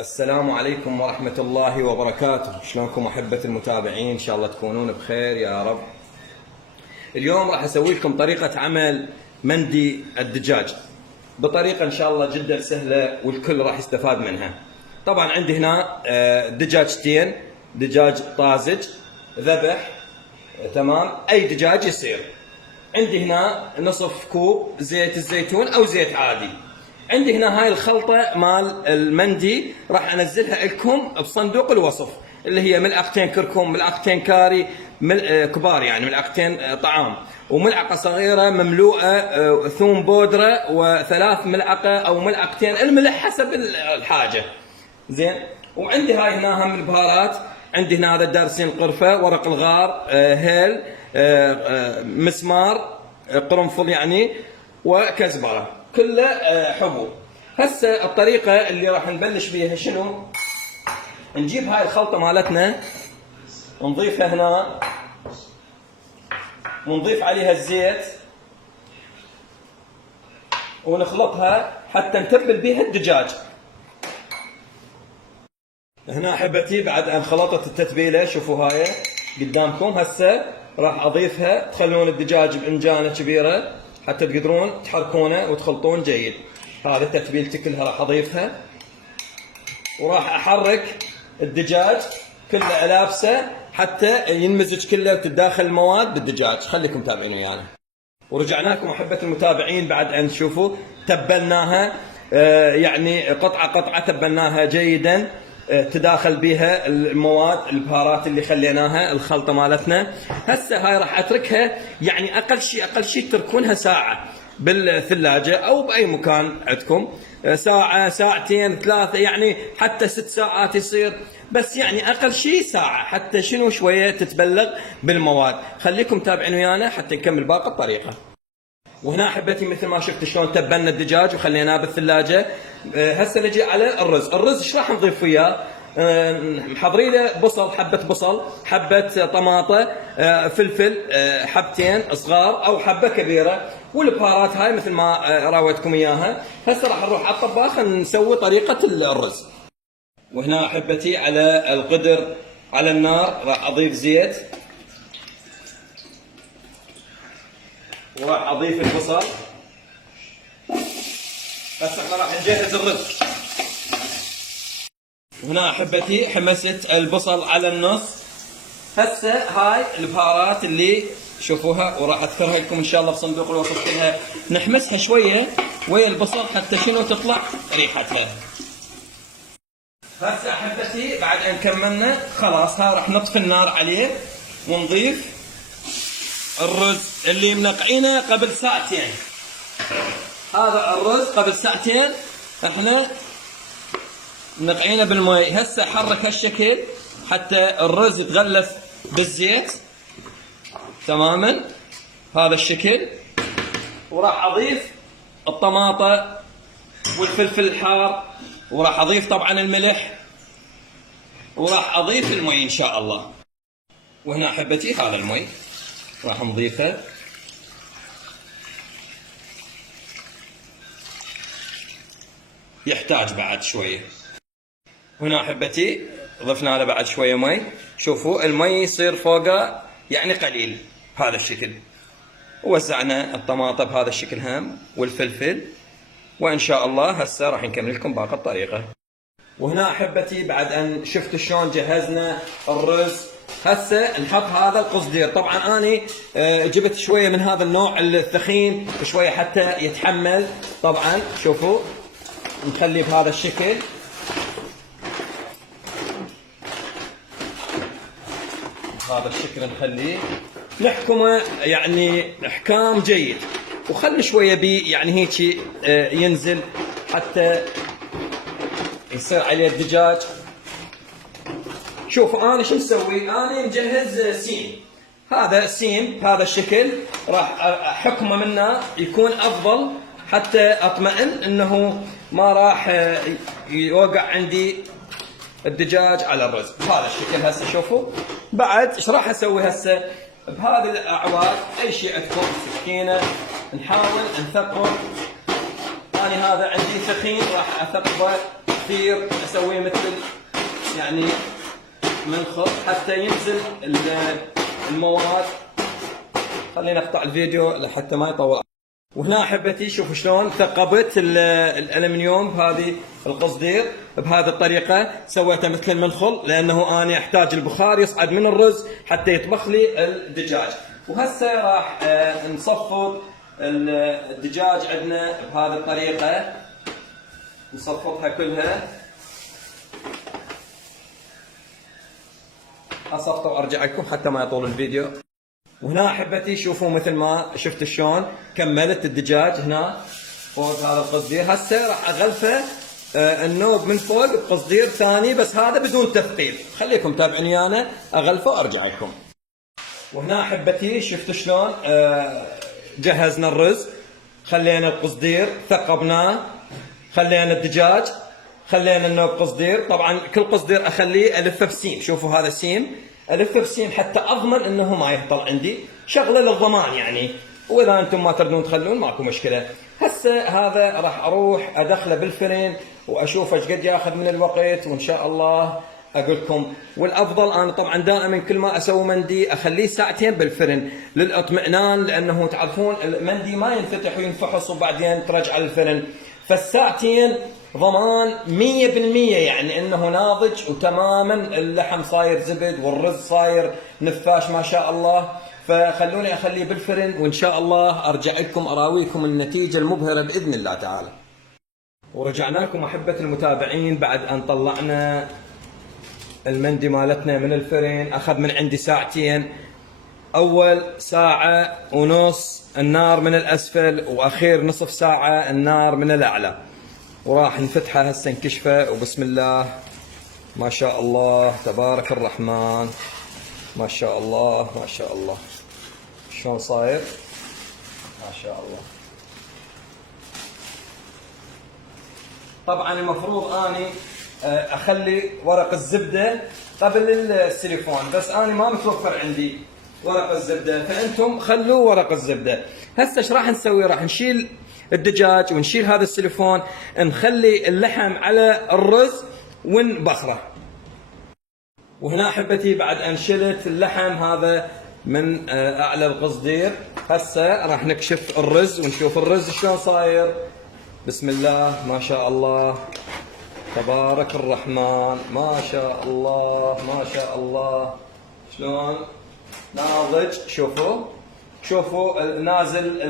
السلام عليكم ورحمة الله وبركاته. شلونكم أحبة المتابعين؟ إن شاء الله تكونون بخير يا رب. اليوم راح أسوي لكم طريقة عمل مندي الدجاج بطريقة إن شاء الله جدا سهلة والكل راح يستفاد منها. طبعا عندي هنا دجاجتين، دجاج طازج ذبح، تمام، أي دجاج يصير. عندي هنا نصف كوب زيت الزيتون أو زيت عادي. عندي هنا هاي الخلطة مال المندي راح انزلها لكم بصندوق الوصف، اللي هي ملعقتين كركم، ملعقتين كاري كبار، يعني ملعقتين طعام، وملعقة صغيرة مملوءة ثوم بودرة، وثلاث ملعقة او ملعقتين الملح حسب الحاجة. زين. وعندي هاي هنا هم البهارات. عندي هنا هذا دارسين قرفة، ورق الغار، هيل، مسمار، قرنفل يعني، وكزبرة، كله حبوب. هسه الطريقة اللي راح نبلش بيها شنو؟ نجيب هاي الخلطة مالتنا، نضيفها هنا، ونضيف عليها الزيت، ونخلطها حتى نتبل بيها الدجاج. هنا احبتي بعد ان خلطت التتبيلة، شوفوا هاي قدامكم. هسه راح اضيفها، تخلون الدجاج بانجانة كبيرة حتى تقدرون تحركونه وتخلطون جيد. هذا تتبيلتي كلها راح اضيفها، وراح احرك الدجاج كله الابسه حتى ينمزج كله وتتداخل المواد بالدجاج. خليكم متابعين ويانا. ورجعنا لكم احبه المتابعين بعد ان تشوفوا تبلناها، يعني قطعه قطعه تبلناها جيدا، تداخل بها المواد البهارات اللي خليناها، الخلطه مالتنا. هسه هاي راح اتركها، يعني اقل شيء تركونها ساعه بالثلاجه او باي مكان عندكم، ساعه، ساعتين، ثلاثه، يعني حتى 6 ساعات يصير، بس يعني اقل شيء ساعه حتى شنو شويه تتبلغ بالمواد. خليكم تابعين ويانا حتى نكمل باقي الطريقه. وهنا احبتي مثل ما شفت شلون تبلنا الدجاج وخليناه بالثلاجه. هسه نجي على الرز. الرز ايش راح نضيف وياه؟ محضرين له بصل، حبه بصل، حبه طماطه، فلفل حبتين صغار او حبه كبيره، والبهارات هاي مثل ما راويتكم اياها. هسه راح نروح على الطباخ نسوي طريقه الرز. وهنا احبتي على القدر على النار راح اضيف زيت، وراح اضيف البصل. هسه احنا راح نجهز الرز. وهنا احبتي حمست البصل على النص. هسه هاي البهارات اللي شوفوها وراح اذكرها لكم ان شاء الله بصندوق الوصف كلها، نحمسها شويه ويا البصل حتى شنو تطلع ريحتها. هسه احبتي بعد ان كملنا خلاص، ها راح نطفي النار عليه ونضيف الرز اللي منقعينه قبل ساعتين. هذا الرز قبل ساعتين احنا منقعينه بالماء. هسه حرك هالشكل حتى الرز يتغلف بالزيت تماما، هذا الشكل. وراح اضيف الطماطة والفلفل الحار، وراح اضيف طبعا الملح، وراح اضيف المي ان شاء الله. وهنا احبتي هذا المي راح نضيفه، يحتاج بعد شويه. هنا احبتي ضفنا له بعد شويه مي. شوفوا المي يصير فوقه يعني قليل بهذا الشكل. ووزعنا الطماطم بهذا الشكل هم والفلفل، وان شاء الله هسه راح نكمل لكم باقي الطريقه. وهنا احبتي بعد ان شفت شلون جهزنا الرز، هسه نحط هذا القصدير. طبعا اني جبت شويه من هذا النوع الثخين شويه حتى يتحمل. طبعا شوفوا نخليه بهذا الشكل، هذا الشكل نخليه، نحكمه يعني احكام جيد، وخلي شويه بيه يعني هيك ينزل حتى يصير عليه الدجاج. شوفوا انا شو مسوي، انا مجهز سيم. هذا سيم بهذا الشكل راح احكمه منه يكون افضل حتى اطمئن انه ما راح يوقع عندي الدجاج على الرز بهذا الشكل. هسه شوفوا بعد ايش راح اسوي. هسه بهذه الاعواد اي شيء عندكم، سكينه، نحاول نثقب اني هذا عندي ثخين راح اثقبه كثير، اسويه مثل يعني منخل حتى ينزل المواد. خلينا نقطع الفيديو لحتى ما يطول. وهنا احبتي شوفوا شلون ثقبت الالمنيوم بهذه القصدير بهذه الطريقه، سويته مثل المنخل لانه انا احتاج البخار يصعد من الرز حتى يطبخ لي الدجاج. وهسه راح نصفط الدجاج عندنا بهذه الطريقه، نصفطها كلها. اصفطه وارجع لكم حتى ما يطول الفيديو. وهنا احبتي شوفوا مثل ما شفت شلون كملت الدجاج هنا فوق هذا القصدير. هسه راح اغلفه النوب من فوق بقصدير ثاني، بس هذا بدون تثقيل. خليكم تابعوني انا اغلفه وارجع لكم. وهنا احبتي شفتوا شلون جهزنا الرز، خلينا القصدير ثقبناه، خلينا الدجاج، خلينا النوب قصدير. طبعا كل قصدير اخليه الفه بسيم، شوفوا هذا سيم الفه بسيم حتى اضمن انه ما يهطل عندي، شغله للضمان يعني. واذا انتم ما تردون تخلون ماكو مشكله. هسه هذا راح اروح ادخله بالفرن واشوف ايش قد ياخذ من الوقت، وان شاء الله اقول لكم. والافضل انا طبعا دائما كل ما اسوي مندي اخليه ساعتين بالفرن للاطمئنان، لانه تعرفون المندي ما ينفتح وينفحص وبعدين ترجع للفرن، فالساعتين ضمان 100% يعني انه ناضج وتماما اللحم صاير زبد والرز صاير نفاش ما شاء الله. فخلوني اخليه بالفرن وان شاء الله ارجع لكم اراويكم النتيجه المبهره باذن الله تعالى. ورجعنا لكم احبه المتابعين بعد ان طلعنا المندي مالتنا من الفرن. اخذ من عندي ساعتين، اول ساعه ونص النار من الاسفل، واخير نصف ساعه النار من الاعلى. وراح نفتحها هسه نكشفه، وبسم الله ما شاء الله تبارك الرحمن، ما شاء الله ما شاء الله. شلون صاير؟ ما شاء الله. طبعا المفروض اني اخلي ورق الزبده قبل السيليفون، بس انا ما متوفر عندي ورق الزبده، فانتم خلوا ورق الزبده. هسه ايش راح نسوي؟ راح نشيل الدجاج ونشيل هذا السيليفون، نخلي اللحم على الرز ونبخره. وهنا احبتي بعد ان شلت اللحم هذا من اعلى القصدير، هسه راح نكشف الرز ونشوف الرز شلون صاير. بسم الله ما شاء الله تبارك الرحمن، ما شاء الله ما شاء الله. شلون ناضج، شوفوا شوفوا نازل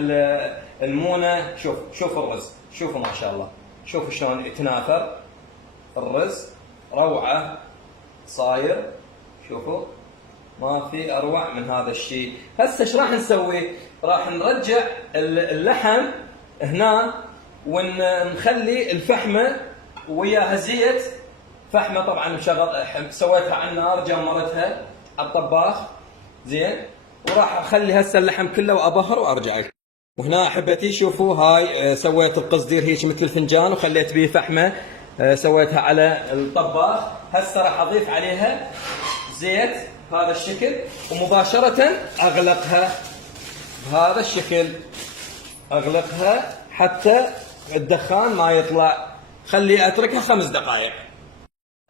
المونه. شوفوا الرز، شوفوا ما شاء الله، شوفوا شلون يتناثر الرز، روعه صاير. شوفوا ما في اروع من هذا الشيء. هسه ايش راح نسوي؟ راح نرجع اللحم هنا ونخلي الفحمه وياها زيت. فحمه طبعا مشغل سويتها على النار، جمرتها على الطباخ زين، وراح اخلي هسه اللحم كله وابهر وارجع لكم. وهنا احبتي شوفوا هاي سويت القصدير هيك مثل فنجان وخليت به فحمه، سويتها على الطباخ. هسه راح اضيف عليها زيت بهذا الشكل، ومباشره اغلقها بهذا الشكل، اغلقها حتى الدخان ما يطلع. خلي اتركها 5 دقائق.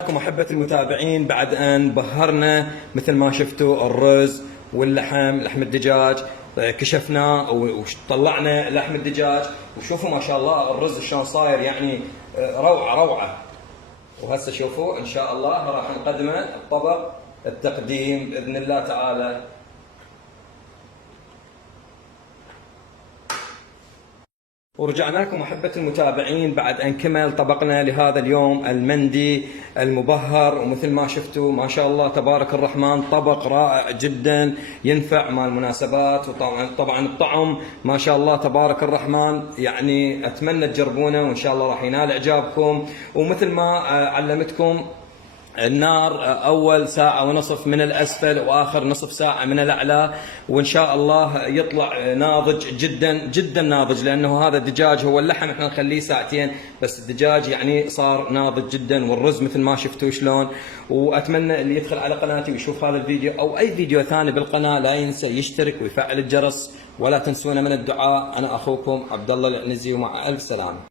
لكم احبه المتابعين بعد ان بهرنا مثل ما شفتوا الرز واللحم، لحم الدجاج كشفناه وطلعنا لحم الدجاج، وشوفوا ما شاء الله الرز شلون صاير، يعني روعه روعه. وهسه شوفوا ان شاء الله راح نقدمه الطبق التقديم باذن الله تعالى. ورجعنا لكم احبه المتابعين بعد ان كمل طبقنا لهذا اليوم المندي المبهر، ومثل ما شفتوا ما شاء الله تبارك الرحمن طبق رائع جدا ينفع مع المناسبات. وطبعا الطعم ما شاء الله تبارك الرحمن، يعني اتمنى تجربونه وان شاء الله راح ينال اعجابكم. ومثل ما علمتكم النار اول ساعه ونصف من الاسفل واخر نصف ساعه من الاعلى، وان شاء الله يطلع ناضج جدا جدا ناضج، لانه هذا الدجاج هو اللحم احنا نخليه ساعتين بس الدجاج يعني صار ناضج جدا، والرز مثل ما شفتوا شلون. واتمنى اللي يدخل على قناتي ويشوف هذا الفيديو او اي فيديو ثاني بالقناه لا ينسى يشترك ويفعل الجرس، ولا تنسونا من الدعاء. انا اخوكم عبد الله العنزي، ومع الف سلامه.